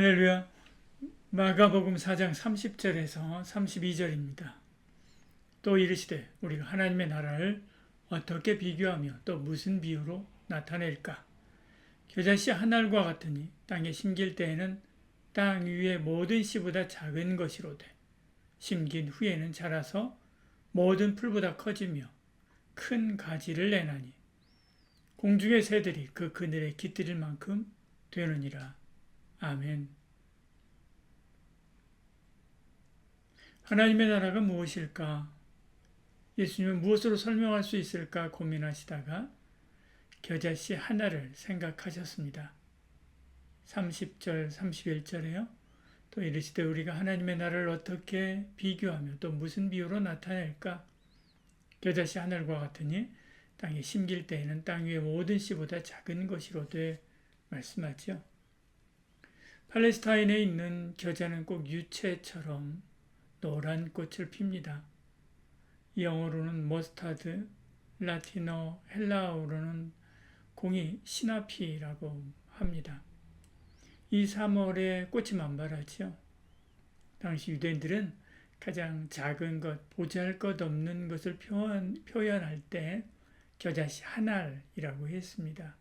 할렐루야. 마가복음 4장 30절에서 32절입니다. 또 이르시되 우리가 하나님의 나라를 어떻게 비교하며 또 무슨 비유로 나타낼까? 겨자씨 한 알과 같으니 땅에 심길 때에는 땅 위의 모든 씨보다 작은 것이로되 심긴 후에는 자라서 모든 풀보다 커지며 큰 가지를 내나니 공중의 새들이 그 그늘에 깃들일 만큼 되느니라. 아멘. 하나님의 나라가 무엇일까? 예수님은 무엇으로 설명할 수 있을까 고민하시다가 겨자씨 하나를 생각하셨습니다. 30절, 31절에요. 또 이르시되 우리가 하나님의 나라를 어떻게 비교하며 또 무슨 비유로 나타낼까? 겨자씨 하늘과 같으니 땅에 심길 때에는 땅 위의 모든 씨보다 작은 것이로되 말씀하죠. 팔레스타인에 있는 겨자는 꼭 유채처럼 노란 꽃을 핍니다. 영어로는 머스타드, 라틴어, 헬라어로는 공이 시나피라고 합니다. 이 3월에 꽃이 만발하죠. 당시 유대인들은 가장 작은 것, 보잘것없는 것을 표현할 때 겨자씨 한 알이라고 했습니다.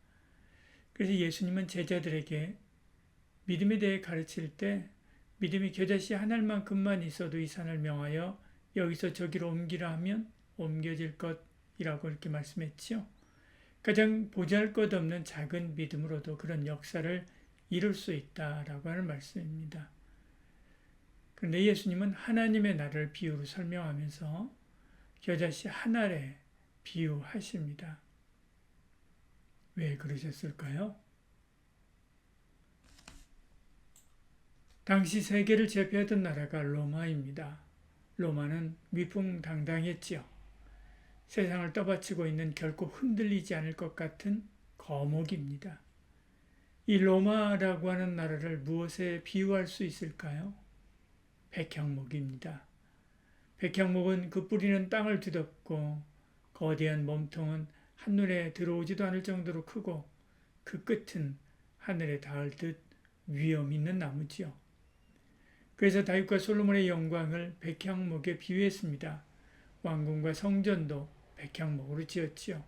그래서 예수님은 제자들에게 믿음에 대해 가르칠 때 믿음이 겨자씨 한 알만큼만 있어도 이 산을 명하여 여기서 저기로 옮기라 하면 옮겨질 것이라고 이렇게 말씀했지요. 가장 보잘것없는 작은 믿음으로도 그런 역사를 이룰 수 있다라고 하는 말씀입니다. 그런데 예수님은 하나님의 나라를 비유로 설명하면서 겨자씨 한 알에 비유하십니다. 왜 그러셨을까요? 당시 세계를 제패하던 나라가 로마입니다. 로마는 위풍당당했지요. 세상을 떠받치고 있는 결코 흔들리지 않을 것 같은 거목입니다. 이 로마라고 하는 나라를 무엇에 비유할 수 있을까요? 백향목입니다. 백향목은 그 뿌리는 땅을 뒤덮고 거대한 몸통은 한눈에 들어오지도 않을 정도로 크고 그 끝은 하늘에 닿을 듯 위엄 있는 나무지요. 그래서 다윗과 솔로몬의 영광을 백향목에 비유했습니다. 왕궁과 성전도 백향목으로 지었지요.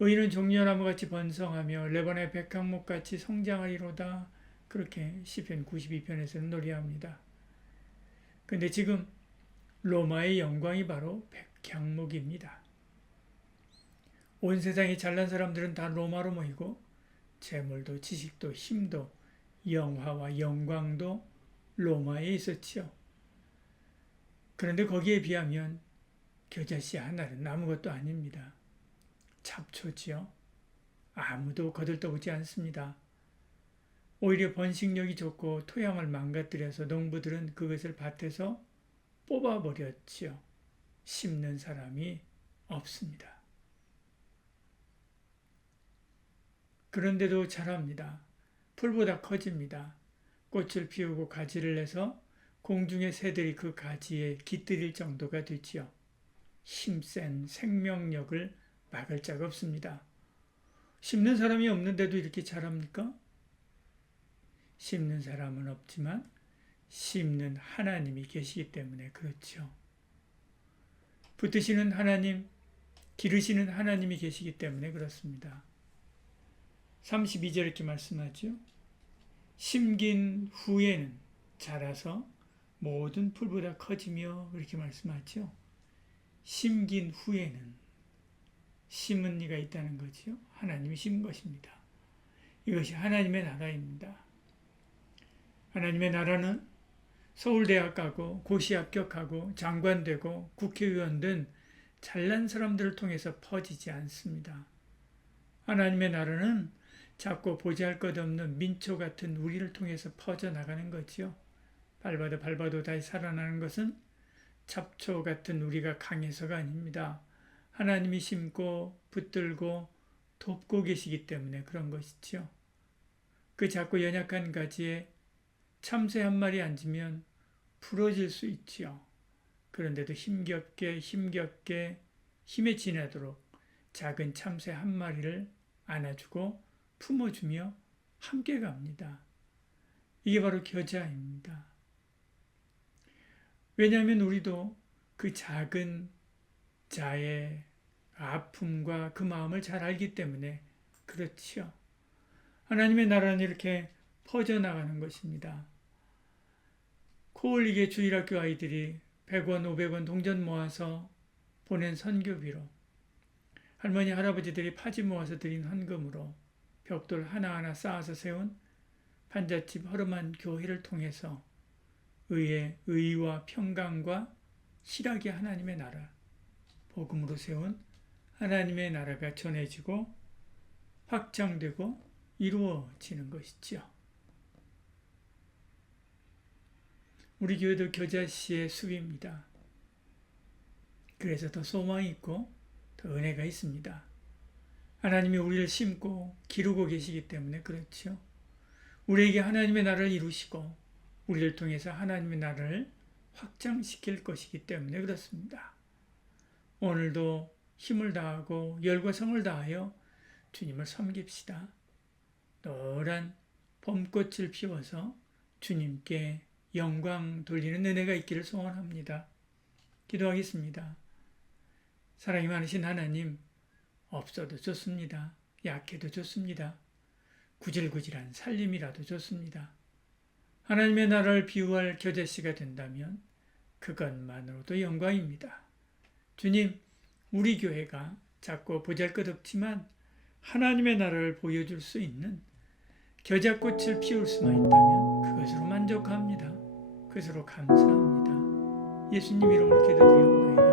의인은 종려나무같이 번성하며 레바논의 백향목같이 성장하리로다. 그렇게 시편 92편에서는 노래합니다. 근데 지금 로마의 영광이 바로 백향목입니다. 온 세상에 잘난 사람들은 다 로마로 모이고 재물도 지식도 힘도 영화와 영광도 로마에 있었지요. 그런데 거기에 비하면 겨자씨 하나는 아무것도 아닙니다. 잡초지요. 아무도 거들떠보지 않습니다. 오히려 번식력이 좋고 토양을 망가뜨려서 농부들은 그것을 밭에서 뽑아버렸지요. 심는 사람이 없습니다. 그런데도 자랍니다. 풀보다 커집니다. 꽃을 피우고 가지를 내서 공중의 새들이 그 가지에 깃들일 정도가 되지요. 힘센 생명력을 막을 자가 없습니다. 심는 사람이 없는데도 이렇게 자랍니까? 심는 사람은 없지만 심는 하나님이 계시기 때문에 그렇죠. 붙드시는 하나님, 기르시는 하나님이 계시기 때문에 그렇습니다. 32절 이렇게 말씀하죠. 심긴 후에는 자라서 모든 풀보다 커지며 그렇게 말씀하죠. 심긴 후에는 심은 이가 있다는 거지요. 하나님이 심은 것입니다. 이것이 하나님의 나라입니다. 하나님의 나라는 서울대학 가고 고시 합격하고 장관 되고 국회의원 등 잘난 사람들을 통해서 퍼지지 않습니다. 하나님의 나라는 작고 보잘것없는 민초 같은 우리를 통해서 퍼져나가는 거지요. 밟아도 다시 살아나는 것은 잡초 같은 우리가 강해서가 아닙니다. 하나님이 심고 붙들고 돕고 계시기 때문에 그런 것이지요. 그 작고 연약한 가지에 참새 한 마리 앉으면 부러질 수 있지요. 그런데도 힘겹게 힘에 지나도록 작은 참새 한 마리를 안아주고 품어주며 함께 갑니다. 이게 바로 겨자입니다. 왜냐하면 우리도 그 작은 자의 아픔과 그 마음을 잘 알기 때문에 그렇지요. 하나님의 나라는 이렇게 퍼져나가는 것입니다. 코올리게 주일학교 아이들이 100원, 500원 동전 모아서 보낸 선교비로, 할머니, 할아버지들이 파지 모아서 드린 헌금으로 벽돌 하나하나 쌓아서 세운 판잣집 허름한 교회를 통해서 의와 평강과 실학의 하나님의 나라, 복음으로 세운 하나님의 나라가 전해지고 확장되고 이루어지는 것이죠. 우리 교회도 겨자씨의 숲입니다. 그래서 더 소망이 있고 더 은혜가 있습니다. 하나님이 우리를 심고 기르고 계시기 때문에 그렇죠. 우리에게 하나님의 나라를 이루시고 우리를 통해서 하나님의 나라를 확장시킬 것이기 때문에 그렇습니다. 오늘도 힘을 다하고 열과 성을 다하여 주님을 섬깁시다. 노란 봄꽃을 피워서 주님께 영광 돌리는 은혜가 있기를 소원합니다. 기도하겠습니다. 사랑이 많으신 하나님, 없어도 좋습니다. 약해도 좋습니다. 구질구질한 살림이라도 좋습니다. 하나님의 나라를 비유할 겨자씨가 된다면 그것만으로도 영광입니다. 주님, 우리 교회가 작고 보잘것없지만 하나님의 나라를 보여줄 수 있는 겨자꽃을 피울 수만 있다면 그것으로 만족합니다. 그것으로 감사합니다. 예수님 이름으로 기도드리옵나이다.